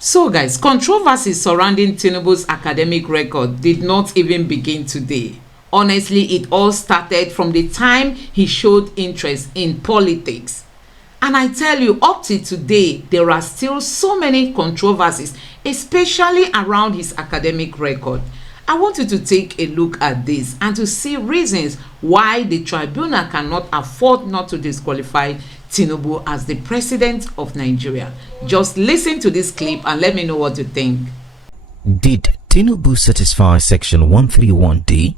So guys, controversies surrounding Tinubu's academic record did not even begin today. Honestly, it all started from the time he showed interest in politics. And I tell you, up to today, there are still so many controversies, especially around his academic record. I want you to take a look at this and to see reasons why the tribunal cannot afford not to disqualify Tinubu as the president of Nigeria. Just listen to this clip and let me know what you think. Did Tinubu satisfy Section 131D?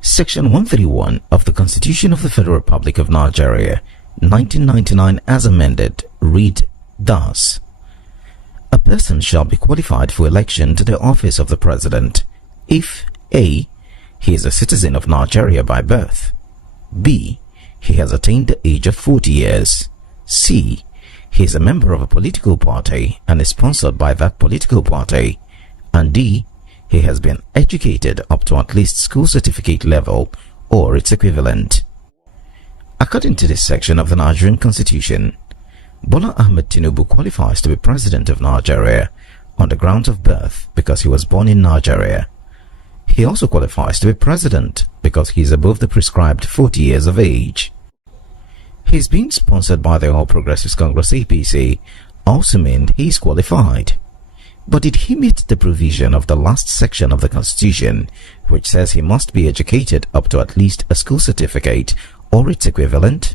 Section 131 of the Constitution of the Federal Republic of Nigeria, 1999 as amended, read thus: a person shall be qualified for election to the office of the president if A. he is a citizen of Nigeria by birth, B. he has attained the age of 40 years, C. he is a member of a political party and is sponsored by that political party, and D. he has been educated up to at least school certificate level or its equivalent. According to this section of the Nigerian Constitution, Bola Tinubu qualifies to be president of Nigeria on the grounds of birth because he was born in Nigeria. He also qualifies to be president because he is above the prescribed 40 years of age. His being sponsored by the All Progressives Congress APC also meant he is qualified. But did he meet the provision of the last section of the Constitution, which says he must be educated up to at least a school certificate or its equivalent?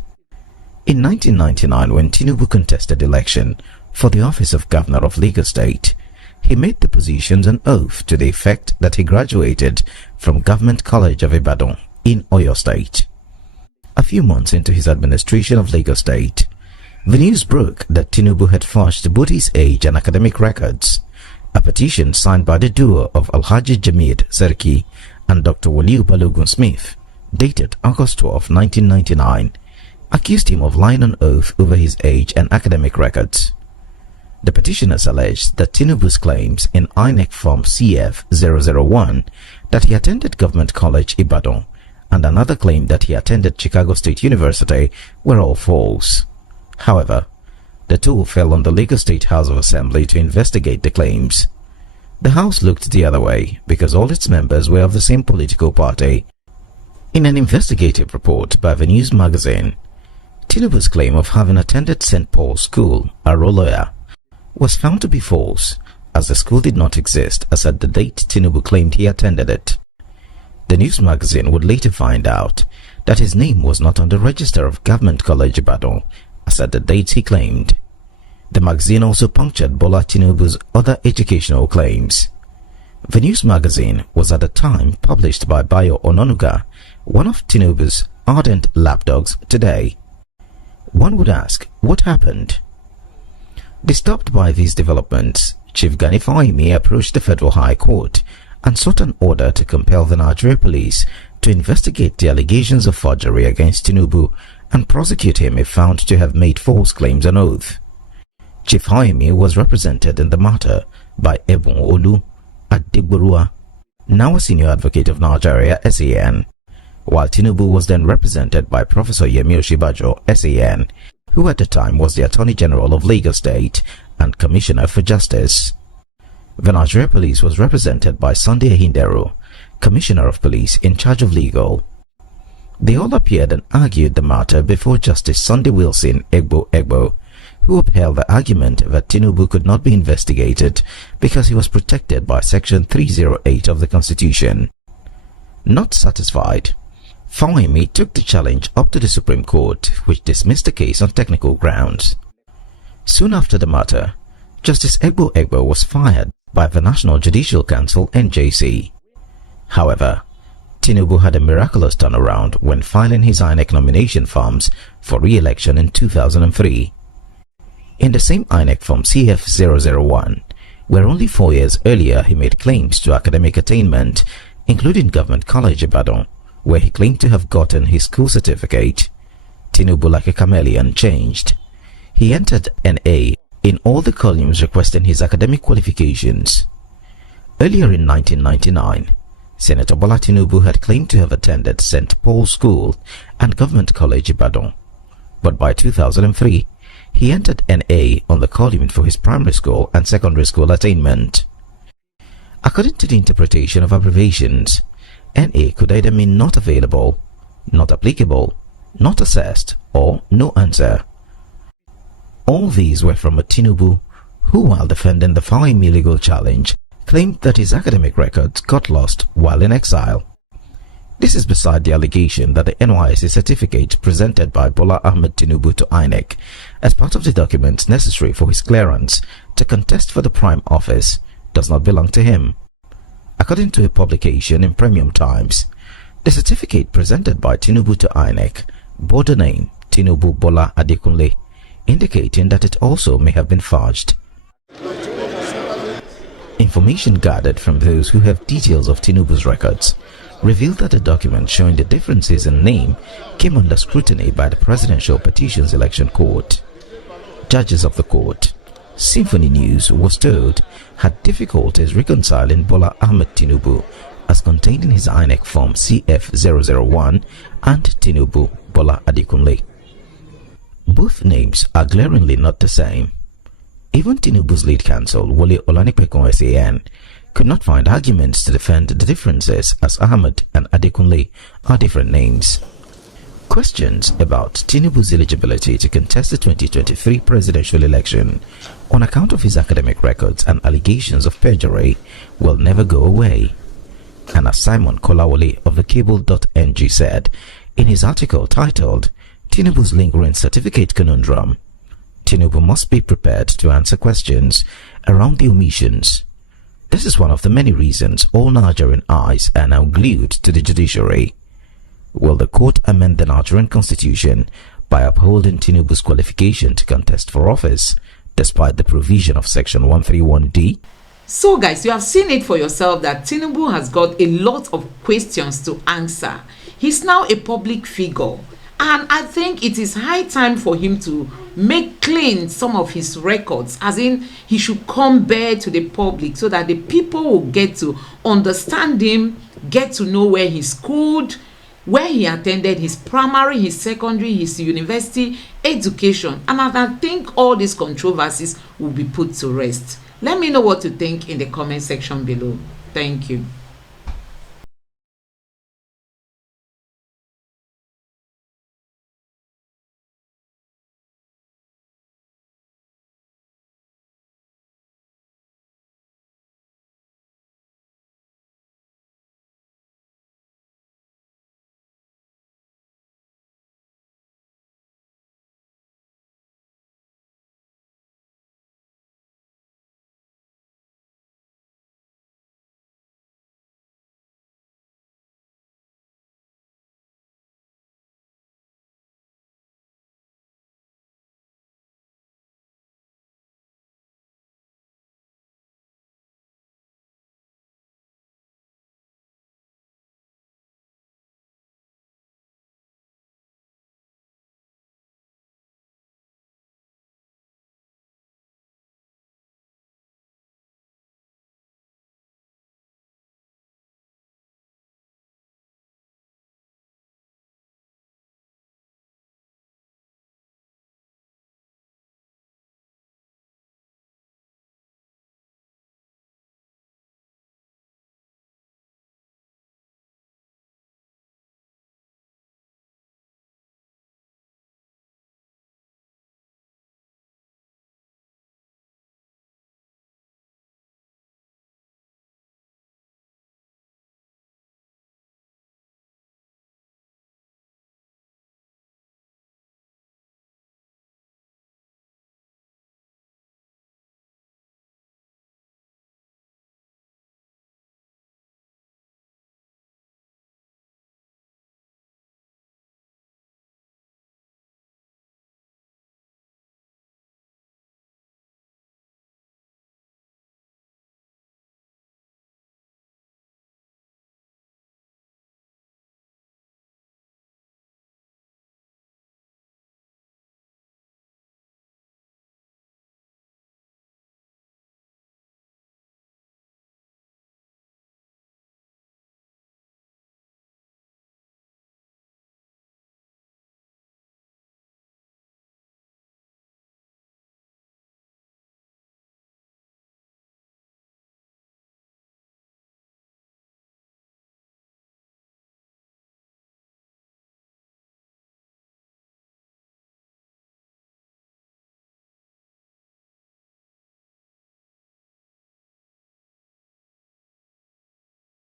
In 1999, when Tinubu contested election for the office of Governor of Lagos State, he made the positions an oath to the effect that he graduated from Government College of Ibadan in Oyo State. A few months into his administration of Lagos State, the news broke that Tinubu had forged both his age and academic records. A petition signed by the duo of Alhaji Jamid Serki and Dr. Waliu Balogun Smith, dated August 12, 1999, accused him of lying on oath over his age and academic records. The petitioners alleged that Tinubu's claims in INEC Form CF-001 that he attended Government College Ibadan and another claim that he attended Chicago State University were all false. However, the two fell on the Lagos State House of Assembly to investigate the claims. The House looked the other way because all its members were of the same political party. In an investigative report by the news magazine, Tinubu's claim of having attended St. Paul's School, Aroloya, was found to be false, as the school did not exist as at the date Tinubu claimed he attended it. The news magazine would later find out that his name was not on the register of Government College Ibadan as at the dates he claimed. The magazine also punctured Bola Tinubu's other educational claims. The news magazine was at the time published by Bayo Ononuga, one of Tinubu's ardent lapdogs today. One would ask, what happened? Disturbed by these developments, Chief Gani Fawehinmi approached the Federal High Court and sought an order to compel the Nigeria Police to investigate the allegations of forgery against Tinubu and prosecute him if found to have made false claims on oath. Chief Fawehinmi was represented in the matter by Ebun Olu Adigborua, now a senior advocate of Nigeria, SAN, while Tinubu was then represented by Professor Yemi Oshibajo, SAN, who at the time was the Attorney General of Lagos State and Commissioner for Justice. The Nigeria Police was represented by Sunday Hindero, Commissioner of Police in charge of legal. They all appeared and argued the matter before Justice Sunday Wilson Egbo, who upheld the argument that Tinubu could not be investigated because he was protected by Section 308 of the Constitution. Not satisfied, Fawehinmi took the challenge up to the Supreme Court, which dismissed the case on technical grounds. Soon after the matter, Justice Egbo was fired by the National Judicial Council (NJC). However, Tinubu had a miraculous turnaround when filing his INEC nomination forms for re-election in 2003. In the same INEC form CF-001, where only 4 years earlier he made claims to academic attainment, including Government College Ibadan, where he claimed to have gotten his school certificate, Tinubu, like a chameleon, changed. He entered an A in all the columns requesting his academic qualifications. Earlier in 1999, Senator Bola Tinubu had claimed to have attended St. Paul's School and Government College Ibadan, but by 2003, he entered NA on the call limit for his primary school and secondary school attainment. According to the interpretation of abbreviations, NA could either mean not available, not applicable, not assessed, or no answer. All these were from a Tinubu who, while defending the Fahim illegal challenge, claimed that his academic records got lost while in exile. This is beside the allegation that the NYSC certificate presented by Bola Tinubu to INEC as part of the documents necessary for his clearance to contest for the prime office does not belong to him. According to a publication in Premium Times, the certificate presented by Tinubu to INEC bore the name Tinubu Bola Adekunle, indicating that it also may have been forged. Information gathered from those who have details of Tinubu's records revealed that the document showing the differences in name came under scrutiny by the Presidential Petitions Election Court. Judges of the court, Symphony News was told, had difficulties reconciling Bola Tinubu as contained in his INEC form CF001 and Tinubu Bola Adekunle. Both names are glaringly not the same. Even Tinubu's lead counsel, Wole Olanipekun SAN, could not find arguments to defend the differences as Ahmed and Adekunle are different names. Questions about Tinubu's eligibility to contest the 2023 presidential election on account of his academic records and allegations of perjury will never go away. And as Simon Kolawole of the Cable.ng said in his article titled Tinubu's Lingering Certificate Conundrum, Tinubu must be prepared to answer questions around the omissions. This is one of the many reasons all Nigerian eyes are now glued to the judiciary. Will the court amend the Nigerian constitution by upholding Tinubu's qualification to contest for office, despite the provision of Section 131D? So guys, you have seen it for yourself that Tinubu has got a lot of questions to answer. He's now a public figure, and I think it is high time for him to make clean some of his records, as in he should come bare to the public so that the people will get to understand him, get to know where he schooled, where he attended his primary, his secondary, his university education. And I think all these controversies will be put to rest. Let me know what you think in the comment section below. Thank you.